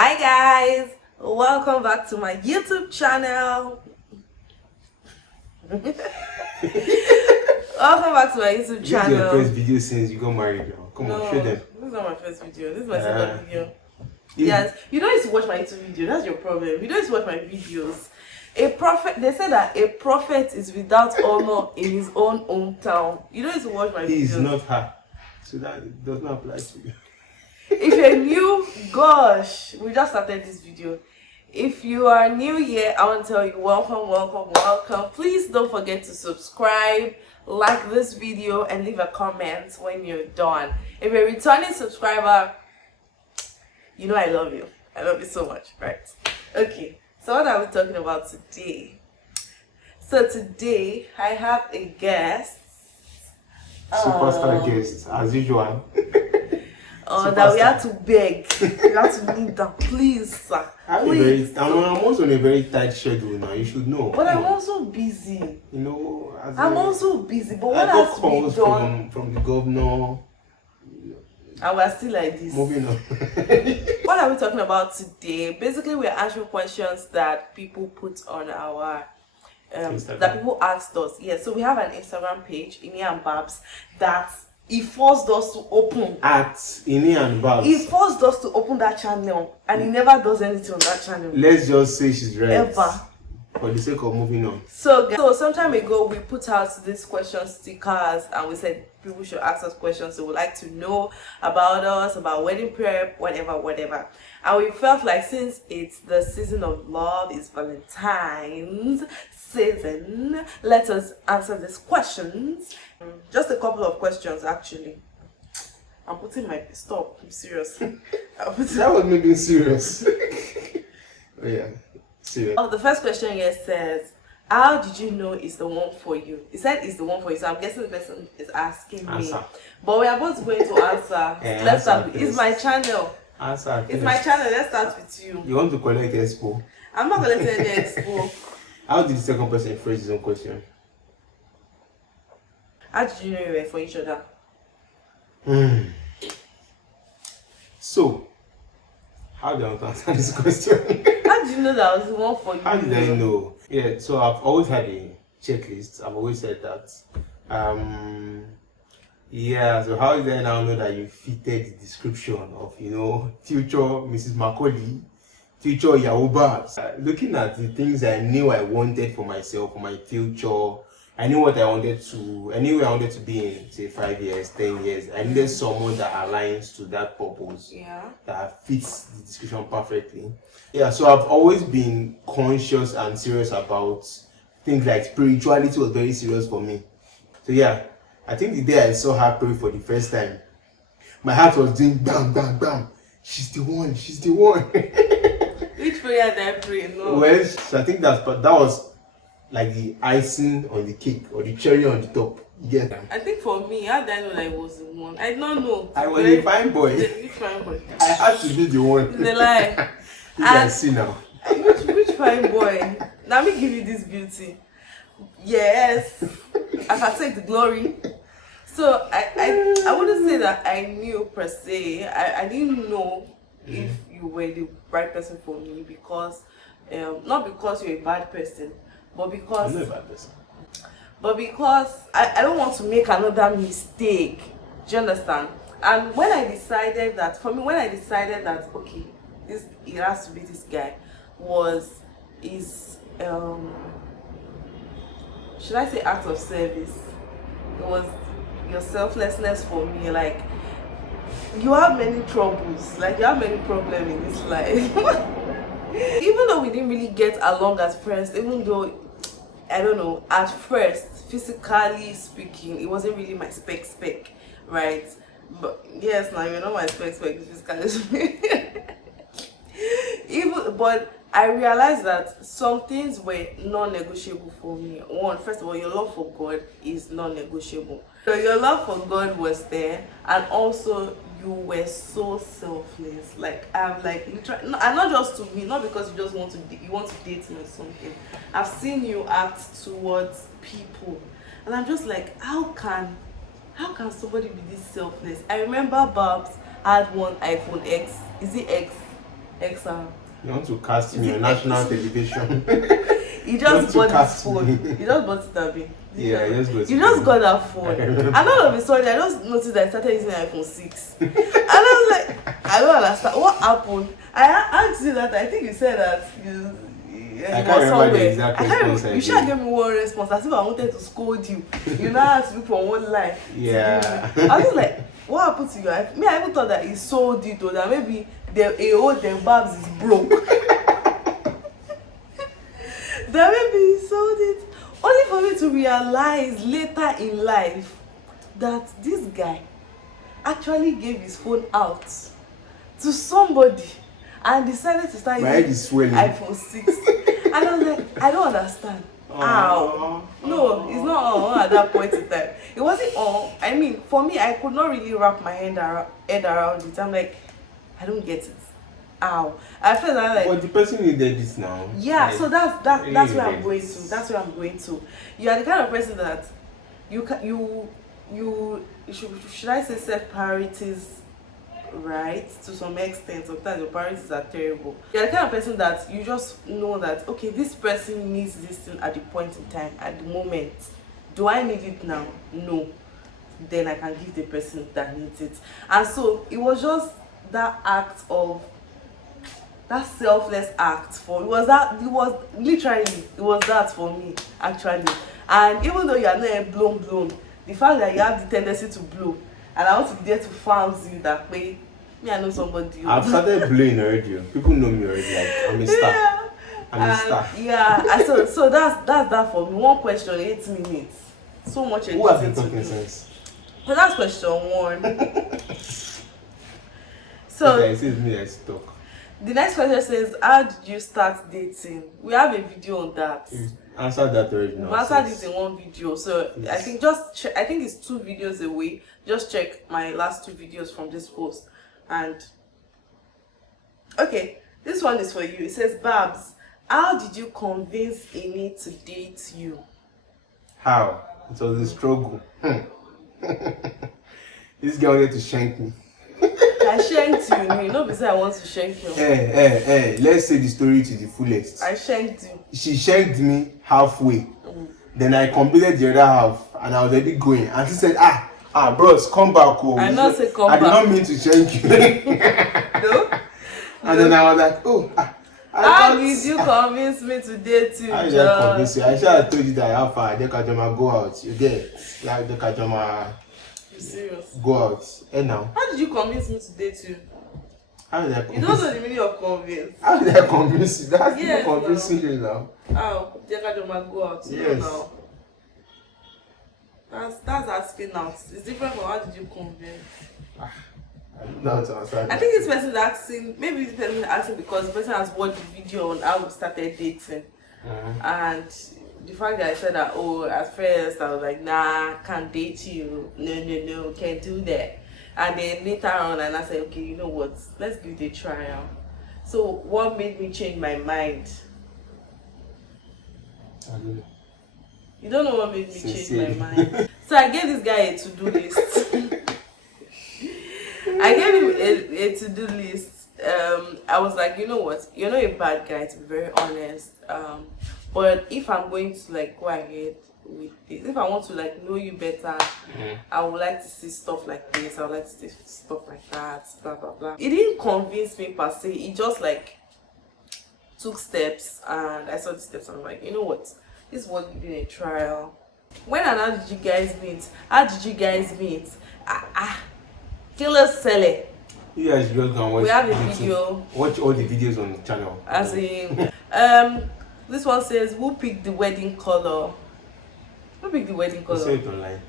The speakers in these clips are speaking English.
Hi guys, welcome back to my YouTube channel. Welcome back to my YouTube This is channel. your first video since you got married now. Come on, show them. This is not my first video. This is my second video. Yeah. Yes, you don't need to watch my YouTube video. That's your problem. You don't need to watch my videos. A prophet, they say that a prophet is without honor in his own hometown. You don't need to watch my videos. He is not her. So that does not apply to you. If you're new, gosh, we just started this video. If you are new here, I want to tell you welcome. Please don't forget to subscribe, like this video, and leave a comment when you're done. If you're a returning subscriber, you know I love you. I love you so much, right? Okay, so what are we talking about today? So today, I have a guest. Superstar guest, as usual. That we have to beg. We have to need that, please, sir. Please. I'm also on a very tight schedule now. You should know. But I'm also busy. You know, I'm also busy. But I what got has to be calls done? from the governor. And we're still like this. Moving on. What are we talking about today? Basically, we're answering questions that people put on our that people asked us. Yeah, so we have an Instagram page, Ini and Babs, that he forced us to open. At Ini and Babs. He forced us to open that channel, and he never does anything on that channel. Let's just say she's right. Ever. For the sake of moving on. So some time ago, we put out these question stickers, and we said people should ask us questions they would like to know about us, about wedding prep, whatever. And we felt like since it's the season of love, it's Valentine's season, let us answer these questions. Just a couple of questions, actually. I'm putting my stop. I'm serious. That was making serious. Oh yeah, serious. Oh, the first question here says, how did you know it's the one for you? It said it's the one for you, so I'm guessing the person is asking me. Answer. But we are both going to answer. Let's start. It's my channel. Answer. It's my channel. Let's start with you. You want to collect expo? I'm not collecting any expo. How did the second person phrase his own question? How did you know you were for each other? So, how do I want to answer this question? How did you know that I was the one for you? How did I know? Yeah, so I've always had a checklist. I've always said that. Yeah, so how did I now know that you fitted the description of, future Mrs. Macaulay, future Yahoo Babs? Looking at the things I knew I wanted for myself, for my future, I knew what I wanted to, I knew where I wanted to be in, say, 5 years, 10 years. I needed someone that aligns to that purpose, that fits the description perfectly. Yeah, so I've always been conscious and serious about things like spirituality was very serious for me. So yeah, I think the day I saw her pray for the first time, my heart was doing bam, bam, bam. She's the one, she's the one. Which prayer did I pray? No. Well, so I think that was like the icing on the cake or the cherry on the top. Yeah. I think for me, how did I know that I was the one? I did not know. I was a fine boy. Which fine boy? I had to be the one. It's a lie. You can see now. Which fine boy? Let me give you this beauty. Yes, I can take the glory. So I wouldn't say that I knew per se. I didn't know if you were the right person for me because not because you're a bad person, but because I'm not a bad person. But because I don't want to make another mistake. Do you understand? And when I decided that okay, it has to be this guy, should I say act of service? It was your selflessness for me. Like, you have many troubles, like you have many problems in this life. Even though we didn't really get along at first, even though I don't know, at first, physically speaking, it wasn't really my spec, right? But yes, now you're not my spec, physically speaking. But I realized that some things were non-negotiable for me. First of all, your love for God is non-negotiable. So your love for God was there, and also you were so selfless. Like, I'm like literally, and not just to me, not because you want to date me or something. I've seen you act towards people, and I'm just like, how can somebody be this selfless? I remember Babs had one iPhone X. Is it X? Exam. You want to cast me on national television? He just Don't bought cast his phone. me. He just bought it, Abi. Yeah, I just got You it. just got that phone. And all of a sudden, I just noticed that I started using iPhone 6. And I was like, I don't understand. What happened? I asked you that. I think you said that you I can't remember the exact response I You should gave. give me one response as if I wanted to scold you. You now asked me for one line. Yeah. I was like, what happened to you? I even thought that he sold it or that maybe the Babs is broke. That maybe he sold it. Only for me to realize later in life that this guy actually gave his phone out to somebody and decided to start My head using is swelling. iPhone 6. And I was like, I don't understand. How? No, it's not on at that point in time. It wasn't on. I mean, for me, I could not really wrap my head around it. I'm like, I don't get it. How? I felt like. But the person needed this now. Yeah, Like, so that's really where I'm needed going this. to. That's where I'm going to. You are the kind of person that you should I say set priorities right to some extent. Sometimes your priorities are terrible. You're the kind of person that you just know that okay, this person needs this thing at the point in time, at the moment. Do I need it now? No. Then I can give the person that needs it. And so it was just that act of that selfless act for it was that for me actually. And even though you are not a blown, the fact that you have the tendency to blow and I want to be there to farms you that way, me I know somebody. I've started blowing already. People know me already. Like I'm a star. Yeah. I'm a star. Yeah, and so that's that for me. One question, 8 minutes. So much Who have been editing to talking do. since? So that's question 1. So Okay, it says me let's talk. the next question says, how did you start dating? We have a video on that. You answered that already. We now, answered sis. it in one video, so Yes. I think I think it's 2 videos away. Just check my last 2 videos from this post. And okay, this one is for you. It says, Babs, how did you convince Amy to date you? How? It was a struggle. This girl wanted to shank me. I shanked you, you know, because I want to shank you. Let's say the story to the fullest. I shanked you. She shanked me halfway. Then I completed the other half and I was already going. And she said, bros, come back home. I not say come I did back. not mean to shank you. No? And then I was like, How did you convince me to date you, How did I John? convince you? I should have told you that how far they can go out. You get like they can You serious? go out. And now, How did you convince me to date you? how did I You convince don't know the meaning of convince. How did I convince you? That's Yes, not convincing you now. How? Jekajoma go out. You Yes. know now. That's asking out. It's different from how did you convince. I don't know how to answer I that. think this person is asking, maybe this person is asking because the person has watched the video on how we started dating. And the fact that I said that, at first I was like, nah, can't date you. No, can't do that. And then later on, and I said, okay, you know what? Let's give it a trial. So what made me change my mind? I don't know. You don't know what made me change Sincerely. my mind. So I gave this guy a to-do list. I gave him a to-do list. I was like, you know what? You're not a bad guy, to be very honest. But if I'm going to like go ahead with this, if I want to like know you better, I would like to see stuff like this. I would like to see stuff like that. Blah blah blah. It didn't convince me per se. It just like took steps, and I saw the steps. And I'm like, you know what? This was giving a trial. When and how did you guys meet? How did you guys meet? Killer Sele. You guys just go and watch We have a YouTube. video. Watch all the videos on the channel. As in, this one says, who picked the wedding color? Who picked the wedding I saw color? it online.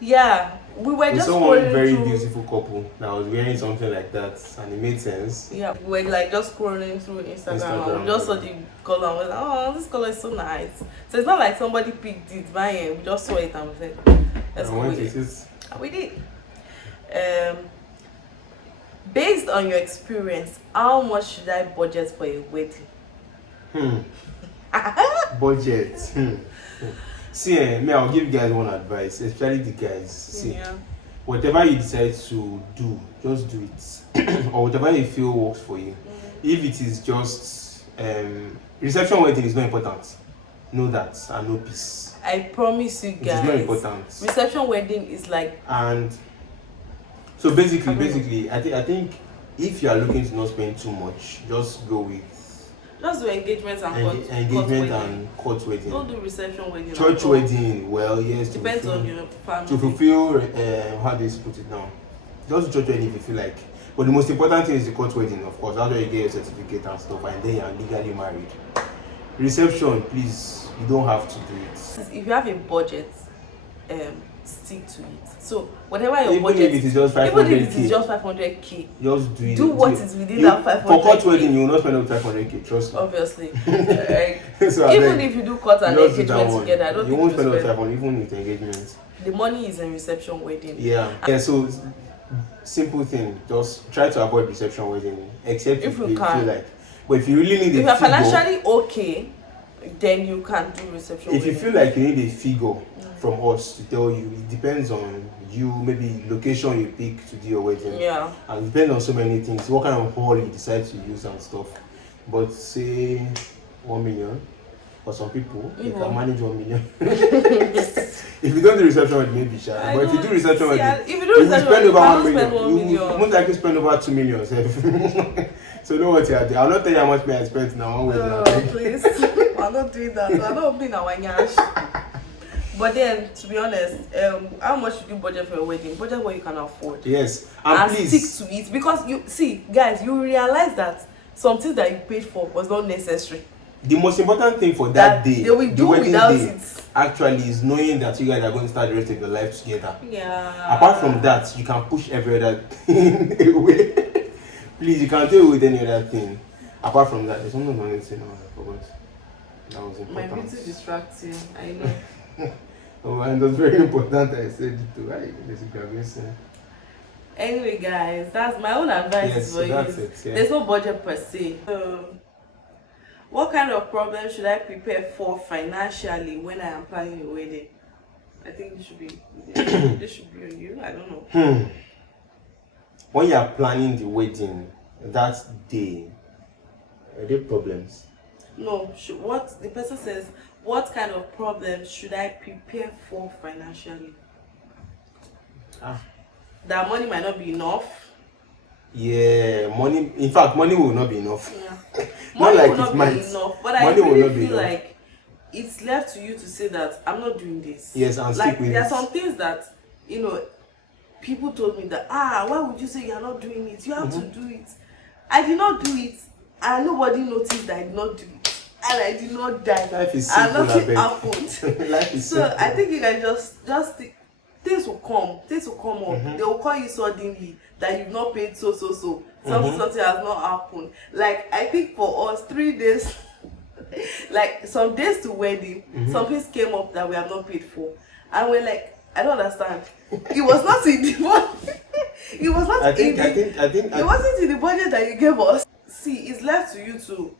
Yeah, we were We just saw one scrolling very through. beautiful couple that was wearing something like that, and it made sense. Yeah, we were like just scrolling through Instagram. And we just saw the color and we was like, oh, this color is so nice. So it's not like somebody picked it by him. We just saw it and we said, let's I go went with to it. this. And we did. Based on your experience, how much should I budget for a wedding? Budget. See, me, I'll give you guys one advice, especially the guys. See, Yeah. whatever you decide to do, just do it. Or whatever you feel works for you. If it is just reception wedding is not important. Know that and know peace. I promise you guys. It is not important. Reception wedding is like. And so basically, I think if you are looking to not spend too much, just go with. Just do engagement and court wedding. Don't do reception wedding. Church wedding, well, yes. Depends on your family. To fulfill, how do you put it now? Just do church wedding if you feel like. But the most important thing is the court wedding, of course. That's where you get your certificate and stuff, and then you are legally married. Reception, please, you don't have to do it. If you have a budget, stick to it. So whatever your even budget, if it is just 500k, even if it is just 500k, just do it. Do what is within that 500k. For court wedding, you will not spend up 500k. Trust me. Obviously. So even if you do court and engagement together, I don't think you won't spend up 500 even with engagement. The money is in reception wedding. Yeah. So simple thing. Just try to avoid reception wedding, except if you feel like. But if you really need if you're financially okay, then you can do reception. If you feel like you need a figure from us to tell you, it depends on you, maybe location you pick to do your wedding. Yeah. And it depends on so many things. What kind of hall you decide to use and stuff. But say 1 million. For some people, you can manage 1 million. If you don't do reception wedding, maybe shy. But if you do reception wedding, if you do reception spend over 1 million, million. You won't likely spend over 2 million. So know what you are doing. I'll not tell you how much I spent now. Please. I'm not doing that. I'm not being a wanyash. But then, to be honest, how much should you budget for your wedding? Budget what you can afford. Yes. And please stick to it. Because you see, guys, you realize that something that you paid for was not necessary. The most important thing for that day, they will do the wedding without day, actually is knowing that you guys are going to start the rest of your life together. Yeah. Apart from that, you can push every other thing away. Please, you can't deal with any other thing. Apart from that, there's something I'm going to say now. I forgot. That was important. My beauty distracts you. I know. Oh, and it was very important. I said it too. There's a graduation. Anyway, guys, that's my own advice for you. There's no budget per se. What kind of problem should I prepare for financially when I am planning a wedding? I think this should be on you. I don't know. When you are planning the wedding that day, are there problems? No. What the person says, what kind of problems should I prepare for financially? That money might not be enough. Yeah, money. In fact, money will not be enough. Yeah. Not money like will not be enough. But I really feel like it's left to you to say that I'm not doing this. Yes, and like stick with there it. are some things that people told me that why would you say you're not doing it? You have to do it. I did not do it, and nobody noticed that I did not do it, and I did not die. Life is simple, and nothing happened. Life is so simple. I think you can just think, things will come up. They will call you suddenly that you've not paid so something has not happened. Like I think for us 3 days, like some days to wedding, some things came up that we have not paid for, and we're like, I don't understand. It was not in the budget. It was not it wasn't in the budget that you gave us. See, it's left to you to,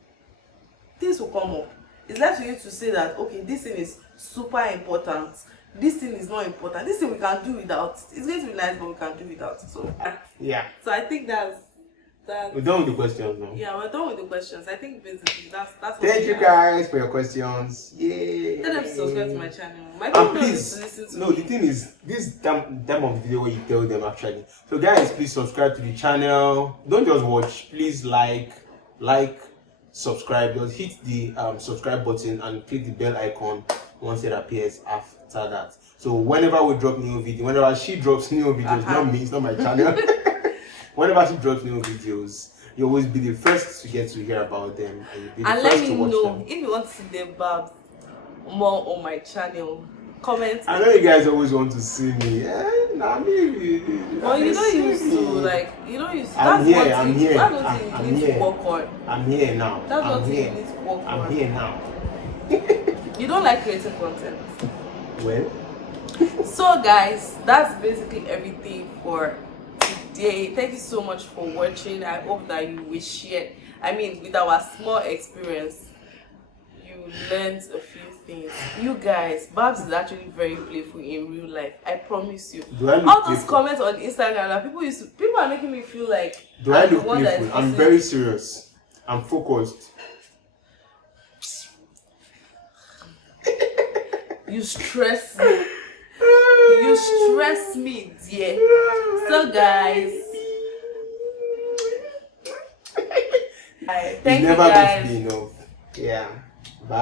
things will come up. It's left to you to say that, okay, this thing is super important. This thing is not important. This thing we can do without. It's going to be nice, but we can do without. So yeah. So I think that's. We're done with the questions now. Yeah, we're done with the questions. I think basically that's what. Thank you guys for your questions. Yay! Tell them to subscribe to my channel. My and please, the thing is, this time of the video where you tell them actually. So guys, please subscribe to the channel. Don't just watch. Please like, subscribe. Just hit the subscribe button and click the bell icon once it appears after that. So whenever we drop new video, whenever she drops new videos, not me, it's not my channel. Whenever she drops new videos, you always be the first to get to hear about them, and you'll be the first to watch them. If you want to see the Babs more on my channel, comment. I know you guys always want to see me. Well, you don't used to like. You don't used to. I'm here. I'm here. That's what you need to work on. I'm here now. That's what you need to work on. I'm here now. You don't like creating content. Well. So guys, that's basically everything for today. Thank you so much for watching. I hope that you will share. I mean, with our small experience, you learned a few things. You guys, Babs is actually very playful in real life. I promise you. All those comments on Instagram that people are making me feel like do I look playful? I'm very serious. I'm focused. You stress me. You stress me, dear. So guys, thank you It's never going to guys. be enough. Yeah.